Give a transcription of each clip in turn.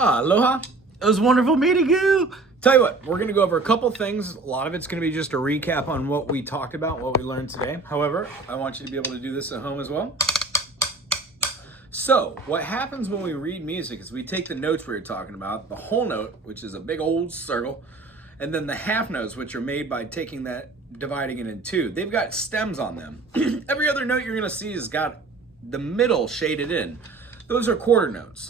Aloha. It was wonderful meeting you. Tell you what, we're going to go over a couple things. A lot of it's going to be just a recap on what we talked about, what we learned today. However, I want you to be able to do this at home as well. So, what happens when we read music is we take the notes we were talking about, the whole note, which is a big old circle, and then the half notes, which are made by taking that, dividing it in two. They've got stems on them. Every other note you're going to see has got the middle shaded in. Those are quarter notes.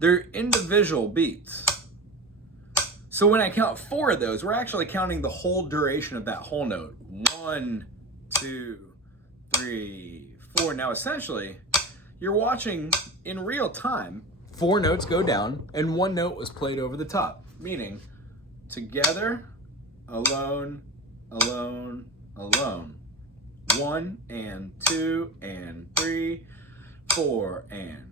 They're individual beats. So when I count 4 of those, we're actually counting the whole duration of that whole note. 1, 2, 3, 4. Now essentially, you're watching in real time 4 notes go down and 1 note was played over the top. Meaning, together, alone, alone, alone. 1 and 2 and 3, 4 and.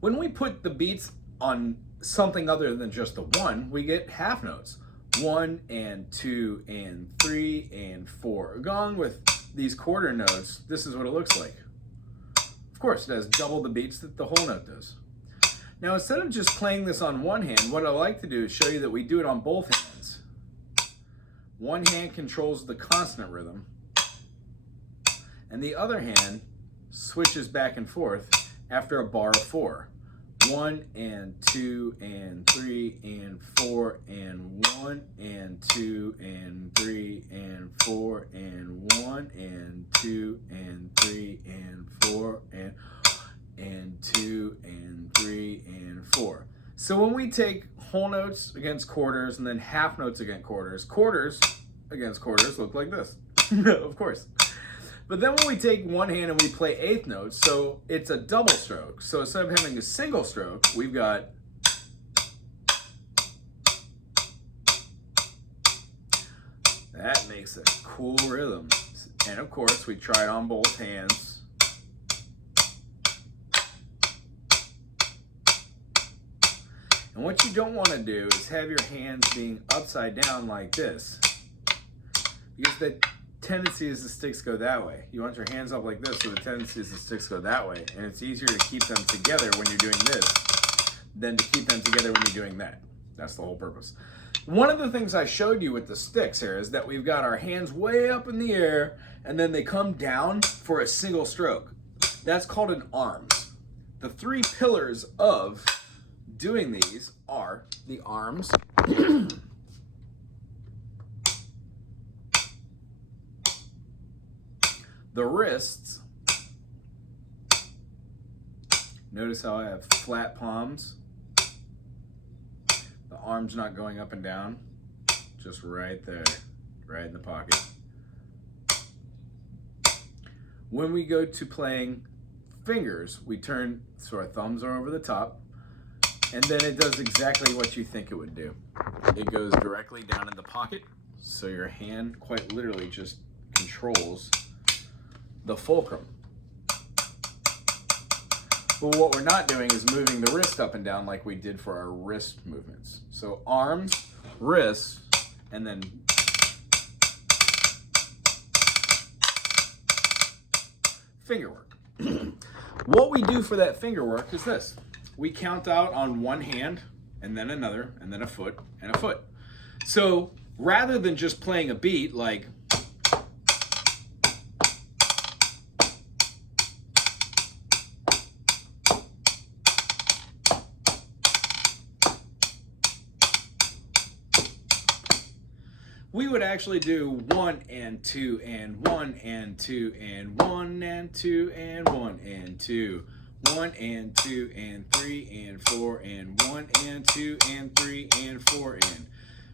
When we put the beats on something other than just the 1, we get half notes. 1 and 2 and 3 and 4. Along with these quarter notes, this is what it looks like. Of course, it has double the beats that the whole note does. Now, instead of just playing this on one hand, what I like to do is show you that we do it on both hands. One hand controls the consonant rhythm, and the other hand switches back and forth after a bar of 4. 1 and 2 and 3 and 4 and 1 and 2 and 3 and 4 and 1 and 2 and 3 and 4 and 2 and 3 and 4. So when we take whole notes against quarters and then half notes against quarters against quarters look like this. Of course. But then when we take one hand and we play eighth notes, so it's a double stroke. So instead of having a single stroke, we've got that makes a cool rhythm. And of course, we try it on both hands. And what you don't want to do is have your hands being upside down like this, because the tendency is the sticks go that way. You want your hands up like this, so the tendency is the sticks go that way. And it's easier to keep them together when you're doing this than to keep them together when you're doing that. That's the whole purpose. One of the things I showed you with the sticks here is that we've got our hands way up in the air and then they come down for a single stroke. That's called an arms. The 3 pillars of doing these are the arms, the wrists. Notice how I have flat palms. The arms not going up and down, just right there, right in the pocket. When we go to playing fingers, we turn so our thumbs are over the top, and then it does exactly what you think it would do. It goes directly down in the pocket, so your hand quite literally just controls the fulcrum. But what we're not doing is moving the wrist up and down like we did for our wrist movements. So arms, wrists, and then finger work. What we do for that finger work is this. We count out on one hand, and then another, and then a foot, and a foot. So rather than just playing a beat like we would actually do 1 and 2 and 1 and 2 and 1 and 2 and 1 and 2. 1 and 2 and 3 and 4 and 1 and 2 and 3 and 4 and.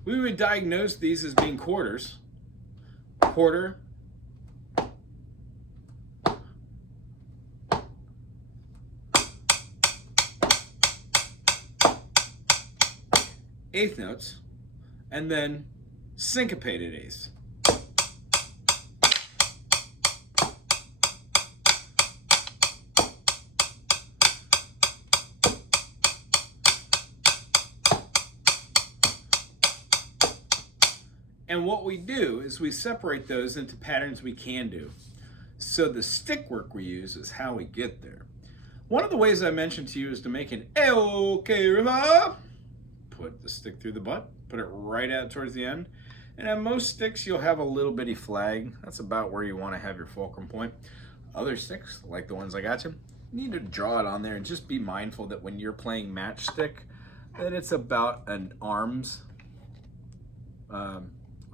We would diagnose these as being quarters. Quarter. Eighth notes. And then syncopated eighths. And what we do is we separate those into patterns we can do. So the stick work we use is how we get there. One of the ways I mentioned to you is to make an okay river. Put the stick through the butt, put it right out towards the end. And on most sticks, you'll have a little bitty flag. That's about where you want to have your fulcrum point. Other sticks, like the ones I got you need to draw it on there, and just be mindful that when you're playing matchstick, that it's about an arm's, what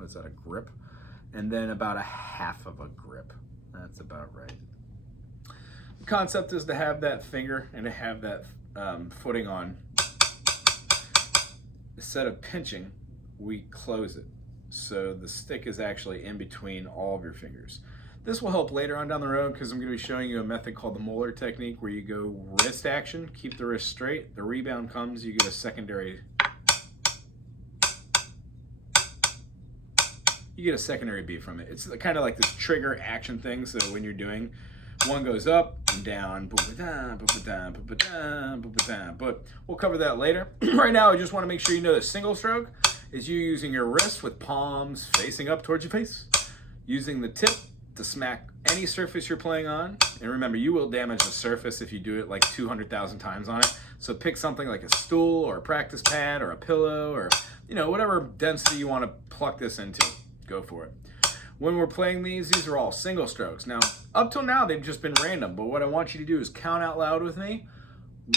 is that, a grip? And then about a half of a grip. That's about right. The concept is to have that finger and to have that footing on. Instead of pinching, we close it. So the stick is actually in between all of your fingers. This will help later on down the road because I'm going to be showing you a method called the Moeller technique where you go wrist action, keep the wrist straight, the rebound comes, you get a secondary beat from it. It's kind of like this trigger action thing, so when you're doing, one goes up and down, but we'll cover that later. Right now I just want to make sure you know that single stroke is you using your wrist with palms facing up towards your face, using the tip to smack any surface you're playing on. And remember, you will damage the surface if you do it like 200,000 times on it. So pick something like a stool or a practice pad or a pillow or, you know, whatever density you want to pluck this into. Go for it. When we're playing these are all single strokes. Now, up till now, they've just been random, but what I want you to do is count out loud with me.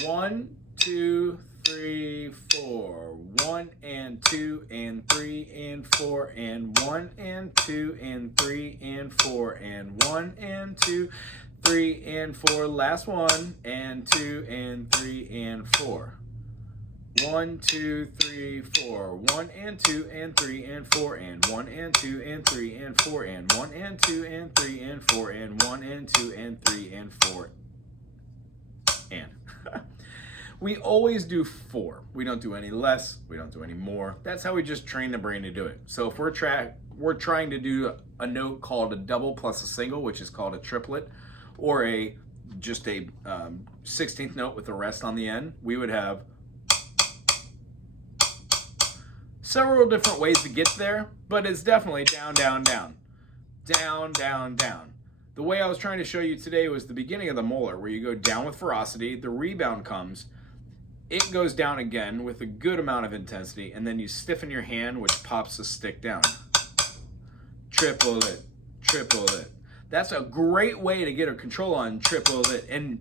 1, 2, 3, 4. 1 and 2 and 3 and 4 and 1 and 2 and 3 and 4 and 1 and 2, 3 and 4. Last 1 and 2 and 3 and 4. 1, 2, 3, 4. 1 and 2 and 3 and 4 and 1 and 2 and 3 and 4 and 1 and 2 and 3 and 4 and 1 and 2 and 3 and 4 and. We always do 4. We don't do any less. We don't do any more. That's how we just train the brain to do it. So if we're trying to do a note called a double plus a single, which is called a triplet, or just a 16th note with a rest on the end, we would have several different ways to get there, but it's definitely down, down, down, down, down, down. The way I was trying to show you today was the beginning of the Moeller, where you go down with ferocity, the rebound comes, it goes down again with a good amount of intensity, and then you stiffen your hand, which pops the stick down. Triple it, triple it. That's a great way to get a control on triple it. And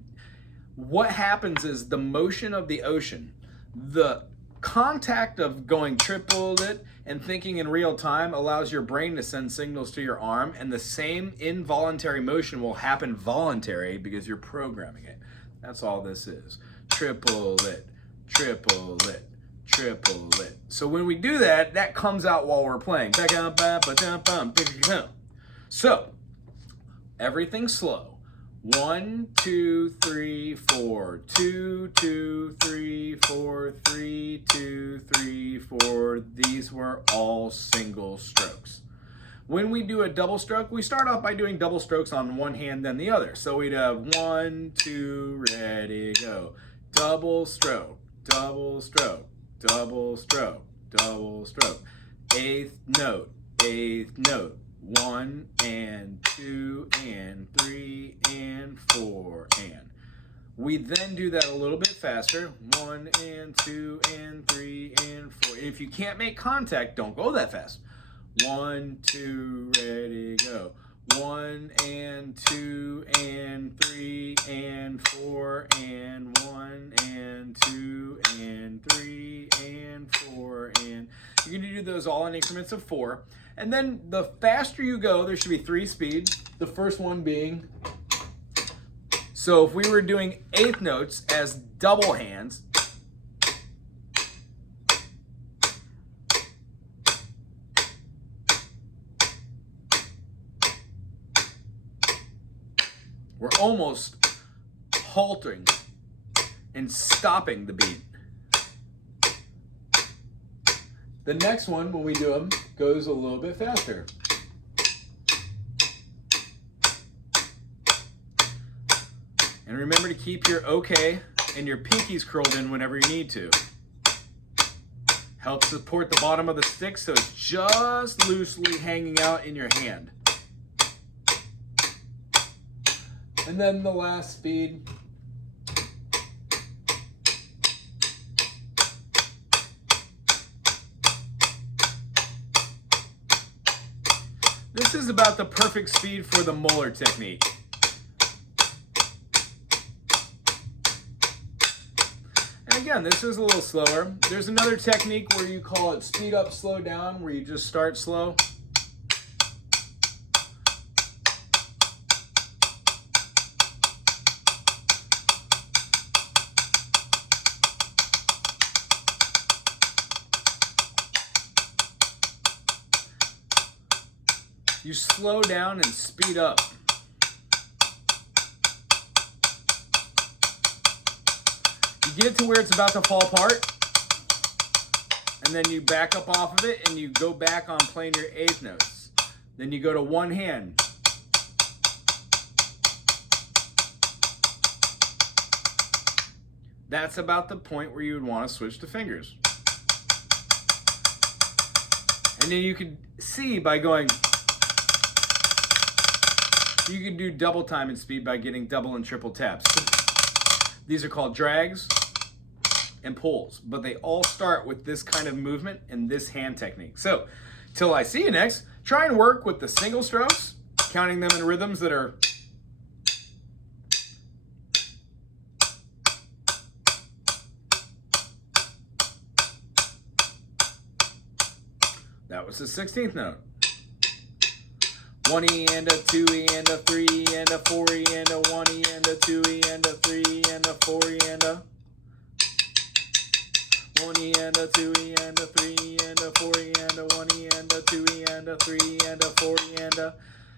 what happens is the motion of the ocean, the contact of going triple it and thinking in real time allows your brain to send signals to your arm, and the same involuntary motion will happen voluntary because you're programming it. That's all this is. Triple it, triple it, triple it. So when we do that, that comes out while we're playing. So everything slow. 1, 2, 3, 4. 2, 2, 3, 4. 3, 2, 3, 4. These were all single strokes. When we do a double stroke, we start off by doing double strokes on one hand, then the other. So we'd have 1, 2, ready, go. Double stroke, double stroke, double stroke, double stroke. Eighth note, 1 and 2 and 3 and 4 and. We then do that a little bit faster. 1 and 2 and 3 and 4. If you can't make contact, don't go that fast. 1, 2, ready, go. 1 and 2 and 3 and 4 and 1 and 2 and 3 and 4 and. You're going to do those all in increments of 4. And then the faster you go, there should be 3 speeds. The first one being, so if we were doing eighth notes as double hands, we're almost halting and stopping the beat. The next one, when we do them, goes a little bit faster. And remember to keep your okay and your pinkies curled in whenever you need to. Help support the bottom of the stick so it's just loosely hanging out in your hand. And then the last speed This is about the perfect speed for the molar technique. And again, this is a little slower. There's another technique where you call it speed up, slow down, where you just start slow. You slow down and speed up. You get it to where it's about to fall apart, and then you back up off of it and you go back on playing your eighth notes. Then you go to one hand. That's about the point where you would want to switch to fingers. And then you could see by going, you can do double time and speed by getting double and triple taps. These are called drags and pulls, but they all start with this kind of movement and this hand technique. So, till I see you next, try and work with the single strokes, counting them in rhythms that are that was the 16th note. 1E and a 2E and a 3E and a 4E and a 1E and a 2E and a 3E and a 4E and a 1E and a 2E and a 3E and a 4E and a 1E and a 2E and a 3E and a 4E and a...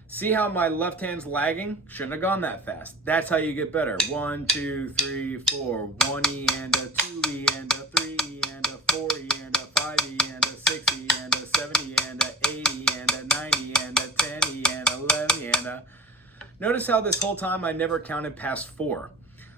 See how my left hand's lagging? Shouldn't have gone that fast. That's how you get better. 1, 2, 3, 4. 1E and a 2E and a 3E and a 4E and a 5E and a 6E and a 7E and a 8E and a 9E and a 10E and 11E and a... Notice how this whole time I never counted past 4.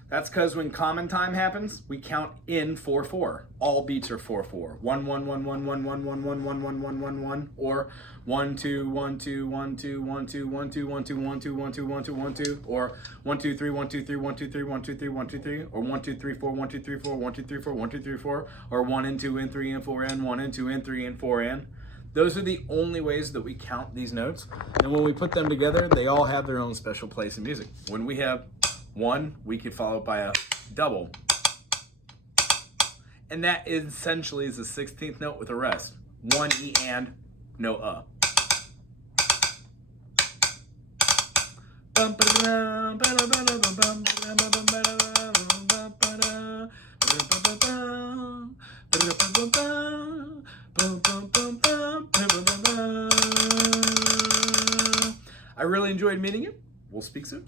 That's because when common time happens, we count in 4/4. All beats are 4/4. 1 1 1 1 1 1 1 1 1 1 1 1 1 or 1 2 1 2 1 2 1 2 1 2 1 2 1 2 1 2 1 2 1 2 or 1 2 3 1 2 3 1 2 3 1 2 3 1 2 3 or 1 2 3 4 1 2 3 4 1 2 3 4 1 2 3 4 or 1 and 2 and 3 and 4 and 1 and 2 and 3 and 4 and. Those are the only ways that we count these notes. And when we put them together, they all have their own special place in music. When we have one, we could follow it by a double. And that essentially is the 16th note with a rest. 1 E and, no A. I really enjoyed meeting you. We'll speak soon.